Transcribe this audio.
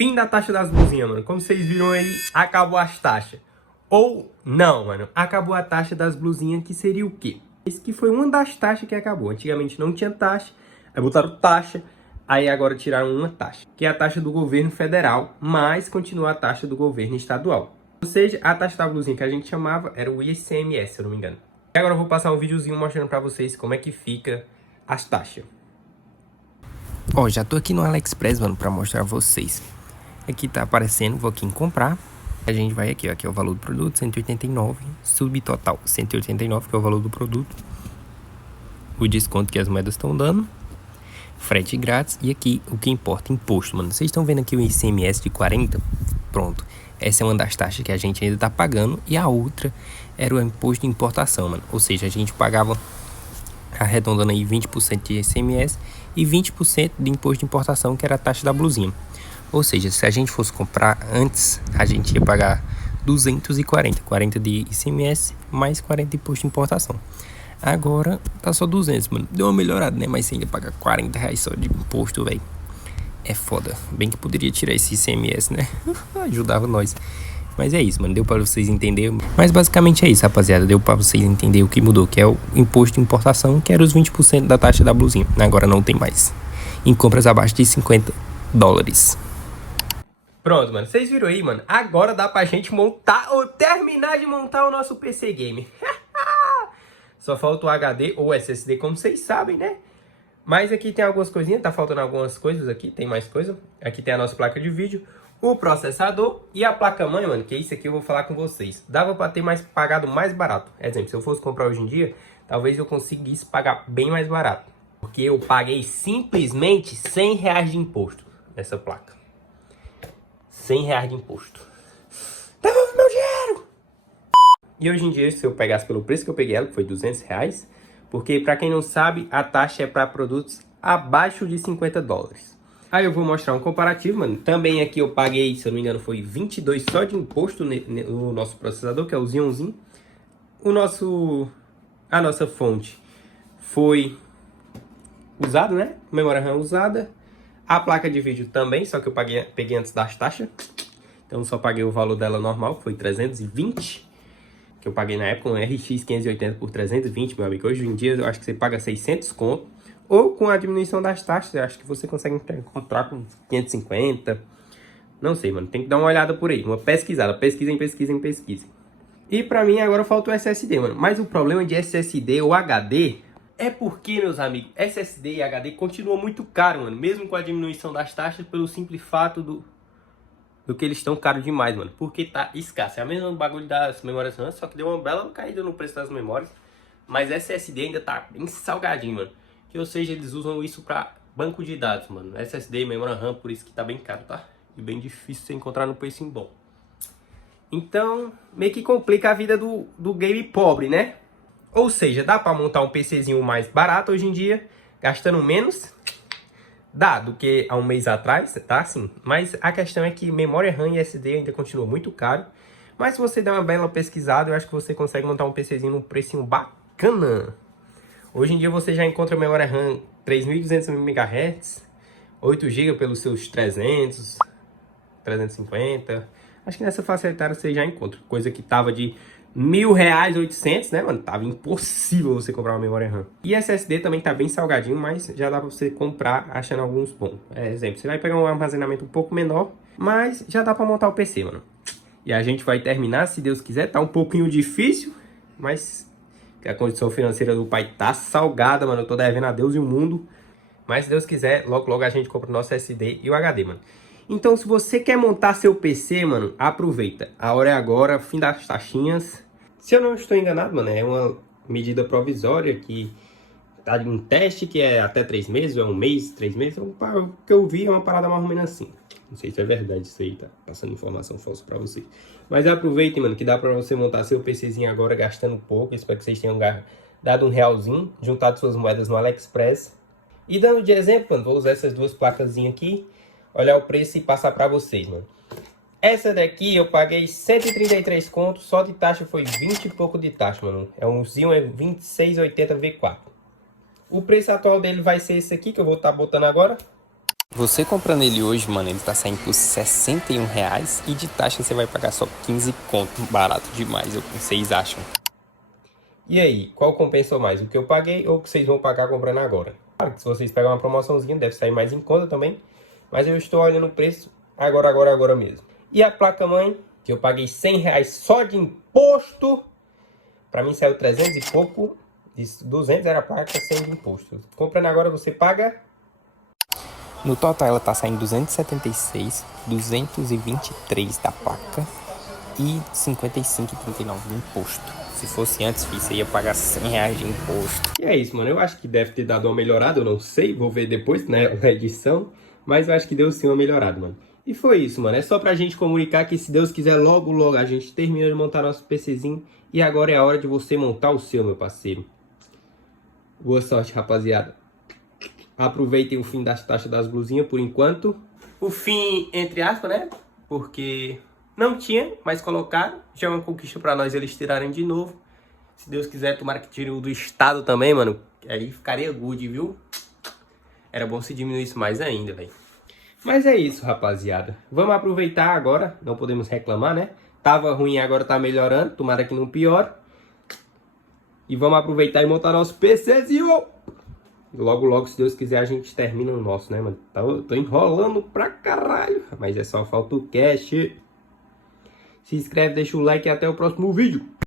Fim da taxa das blusinhas, mano. Como vocês viram aí, acabou as taxas. Ou não, mano. Acabou a taxa das blusinhas, que seria o quê? Isso que foi uma das taxas que acabou. Antigamente não tinha taxa, aí botaram taxa, aí agora tiraram uma taxa, que é a taxa do governo federal, mas continua a taxa do governo estadual. Ou seja, a taxa da blusinha que a gente chamava era o ICMS, se eu não me engano. E agora eu vou passar um videozinho mostrando pra vocês como é que fica as taxas. Ó, já tô aqui no AliExpress, mano, pra mostrar a vocês. Aqui tá aparecendo, vou aqui em comprar. A gente vai aqui, ó, aqui é o valor do produto, 189, subtotal 189, que é o valor do produto. O desconto que as moedas estão dando, frete grátis, e aqui o que importa, imposto, mano. Vocês estão vendo aqui o ICMS de 40? Pronto, essa é uma das taxas que a gente ainda tá pagando, e a outra era o imposto de importação, mano. Ou seja, a gente pagava, arredondando aí, 20% de ICMS e 20% de imposto de importação, que era a taxa da blusinha. Ou seja, se a gente fosse comprar antes, a gente ia pagar 240, 40 de ICMS mais 40 de imposto de importação. Agora tá só 200, mano. Deu uma melhorada, né? Mas você ainda paga 40 reais só de imposto, velho. É foda. Bem que poderia tirar esse ICMS, né? Ajudava nós. Mas é isso, mano. Deu pra vocês entenderem. Mas basicamente é isso, rapaziada. Deu pra vocês entenderem o que mudou, que é o imposto de importação, que era os 20% da taxa da blusinha. Agora não tem mais. Em compras abaixo de 50 dólares. Pronto, mano. Vocês viram aí, mano? Agora dá pra gente montar ou terminar de montar o nosso PC Game. Só falta o HD ou SSD, como vocês sabem, né? Mas aqui tem algumas coisinhas, tá faltando algumas coisas aqui, tem mais coisa. Aqui tem a nossa placa de vídeo, o processador e a placa-mãe, mano, que é isso aqui eu vou falar com vocês. Dava pra ter pagado mais barato. Exemplo, se eu fosse comprar hoje em dia, talvez eu conseguisse pagar bem mais barato. Porque eu paguei simplesmente 100 reais de imposto nessa placa. 100 reais de imposto. Devolve meu dinheiro! E hoje em dia, se eu pegasse pelo preço que eu peguei ela, que foi 200 reais, porque pra quem não sabe, a taxa é para produtos abaixo de 50 dólares. Aí eu vou mostrar um comparativo, mano. Também aqui eu paguei, se eu não me engano, foi 22 só de imposto no nosso processador, que é o Xeonzinho. A nossa fonte foi usado, né? Memória RAM usada. A placa de vídeo também, só que eu peguei antes das taxas. Então só paguei o valor dela normal, que foi 320. Que eu paguei na época, um RX 580 por 320, meu amigo. Hoje em dia eu acho que você paga 600 conto. Ou com a diminuição das taxas, eu acho que você consegue encontrar com 550. Não sei, mano. Tem que dar uma olhada por aí. Uma pesquisada. Pesquisem. E pra mim agora falta o SSD, mano. Mas o problema de SSD ou HD é porque, meus amigos, SSD e HD continuam muito caro, mano. Mesmo com a diminuição das taxas, pelo simples fato do que eles estão caros demais, mano. Porque tá escasso. É a mesma bagulho das memórias RAM, só que deu uma bela caída no preço das memórias. Mas SSD ainda tá bem salgadinho, mano. Que, ou seja, eles usam isso pra banco de dados, mano. SSD e memória RAM, por isso que tá bem caro, tá? E bem difícil você encontrar no precinho bom. Então, meio que complica a vida do game pobre, né? Ou seja, dá pra montar um PCzinho mais barato hoje em dia, gastando menos. Dá, do que há um mês atrás, tá? Sim. Mas a questão é que memória RAM e SD ainda continua muito caro. Mas se você der uma bela pesquisada, eu acho que você consegue montar um PCzinho num precinho bacana. Hoje em dia você já encontra memória RAM 3200 MHz, 8 GB pelos seus 300, 350. Acho que nessa faixa etária você já encontra. Coisa que tava de R$1.000, 800, né, mano? Tava impossível você comprar uma memória RAM. E SSD também tá bem salgadinho, mas já dá pra você comprar achando alguns bons. Exemplo, você vai pegar um armazenamento um pouco menor, mas já dá pra montar o PC, mano. E a gente vai terminar, se Deus quiser. Tá um pouquinho difícil, mas a condição financeira do pai tá salgada, mano. Eu tô devendo a Deus e o mundo. Mas se Deus quiser, logo logo a gente compra o nosso SD e o HD, mano. Então, se você quer montar seu PC, mano, aproveita. A hora é agora, fim das taxinhas. Se eu não estou enganado, mano, é uma medida provisória que tá de um teste que é até 3 meses, ou é um mês, 3 meses. O que eu vi é uma parada mais ou menos assim. Não sei se é verdade isso aí, tá passando informação falsa pra vocês. Mas aproveitem, mano, que dá pra você montar seu PCzinho agora gastando pouco. Espero que vocês tenham dado um realzinho, juntado suas moedas no AliExpress. E dando de exemplo, mano, vou usar essas duas placazinhas aqui, olhar o preço e passar pra vocês, mano. Essa daqui eu paguei 133 contos, só de taxa foi 20 e pouco de taxa, mano. É um Xeon 2680 V4. O preço atual dele vai ser esse aqui, que eu vou estar botando agora. Você comprando ele hoje, mano, ele tá saindo por R$61 e de taxa você vai pagar só 15 conto. Barato demais, o que vocês acham? E aí, qual compensou mais? O que eu paguei ou o que vocês vão pagar comprando agora? Claro que se vocês pegar uma promoçãozinha, deve sair mais em conta também. Mas eu estou olhando o preço agora mesmo. E a placa-mãe, que eu paguei R$100 só de imposto. Pra mim saiu 300 e pouco. 200 era a placa, 100 de imposto. Comprando agora você paga... No total ela tá saindo 276, 223 da placa e 55,39 de imposto. Se fosse antes, filho, você ia pagar R$100 de imposto. E é isso, mano. Eu acho que deve ter dado uma melhorada, eu não sei. Vou ver depois, né, na edição. Mas eu acho que deu sim uma melhorada, mano. E foi isso, mano. É só pra gente comunicar que, se Deus quiser, logo a gente termina de montar nosso PCzinho. E agora é a hora de você montar o seu, meu parceiro. Boa sorte, rapaziada. Aproveitem o fim das taxas das blusinhas por enquanto. O fim, entre aspas, né? Porque não tinha, mas colocaram. Já é uma conquista pra nós eles tirarem de novo. Se Deus quiser, tomara que tirem o do estado também, mano. Aí ficaria good, viu? Era bom se diminuísse mais ainda, velho. Mas é isso, rapaziada. Vamos aproveitar agora. Não podemos reclamar, né? Tava ruim, agora tá melhorando. Tomara que não piore. E vamos aproveitar e montar nosso PCzinho. Logo, se Deus quiser, a gente termina o nosso, né, mano? Tô enrolando pra caralho. Mas é só falta o cash. Se inscreve, deixa o like e até o próximo vídeo.